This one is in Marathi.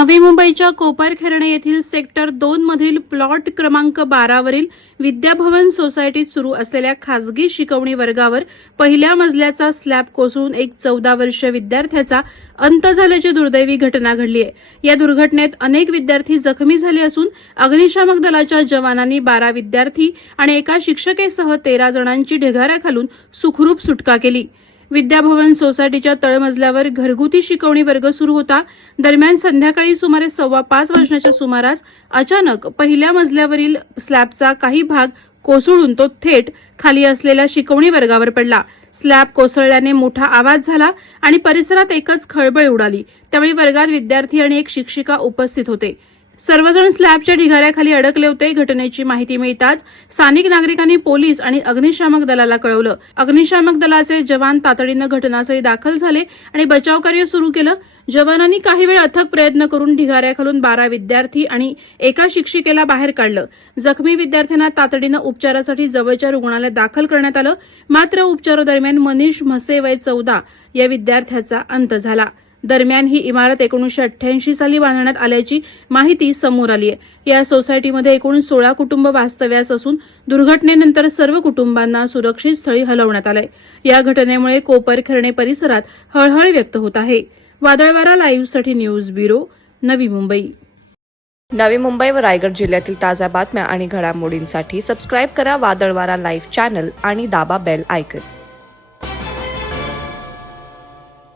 नवी मुंबईच्या कोपरखैरणे येथील सेक्टर 2 मधील प्लॉट क्रमांक 12 वरील विद्याभवन सोसायटीत सुरू असलेल्या खासगी शिकवणी वर्गावर पहिल्या मजल्याचा स्लॅब कोसळून एक 14 वर्षीय विद्यार्थ्याचा अंत झाल्याची दुर्दैवी घटना घडली आहे। या दुर्घटनेत अनेक विद्यार्थी जखमी झाले असून अग्निशामक दलाच्या जवानांनी 12 विद्यार्थी आणि एका शिक्षकेसह 13 जणांची ढिगाऱ्या घालून सुखरूप सुटका केली। विद्याभवन सोसायटीच्या तळमजल्यावर घरगुती शिकवणी वर्ग सुरू होता। दरम्यान संध्याकाळी सुमारे 4:15 वाजण्याच्या सुमारास अचानक पहिल्या मजल्यावरील स्लॅबचा काही भाग कोसळून तो थेट खाली असलेल्या शिकवणी वर्गावर पडला। स्लॅब कोसळल्याने मोठा आवाज झाला आणि परिसरात एकच खळबळ उडाली। त्यावेळी वर्गात विद्यार्थी आणि एक शिक्षिका उपस्थित होते। सर्वजण स्लॅबच्या ढिगाऱ्याखाली अडकले होते। घटनेची माहिती मिळताच स्थानिक नागरिकांनी पोलीस आणि अग्निशामक दलाला कळवलं। अग्निशामक दलाचे जवान तातडीनं घटनास्थळी दाखल झाले आणि बचाव कार्य सुरू केलं। जवानांनी काही वेळ अथक प्रयत्न करून ढिगाऱ्याखालून 12 विद्यार्थी आणि एका शिक्षिकेला बाहेर काढलं। जखमी विद्यार्थ्यांना तातडीनं उपचारासाठी जवळच्या रुग्णालयात दाखल करण्यात आलं। मात्र उपचारादरम्यान मनीष म्हसे वय 14 या विद्यार्थ्याचा अंत झाला। दरम्यान ही इमारत 1988 साली बांधण्यात आल्याची माहिती समोर आली आहे। या सोसायटीमध्ये एकूण 16 कुटुंब वास्तव्यास असून दुर्घटनेनंतर सर्व कुटुंबांना सुरक्षित स्थळी हलवण्यात आलंय। या घटनेमुळे कोपरखैरणे परिसरात हळहळ व्यक्त होत आहे। वादळवारा लाईव्हसाठी न्यूज ब्युरो, नवी मुंबई। नवी मुंबई व रायगड जिल्ह्यातील ताज्या बातम्या आणि घडामोडींसाठी सबस्क्राईब करा वादळवारा लाईव्ह चॅनल आणि दाबा बेल आयकॉन।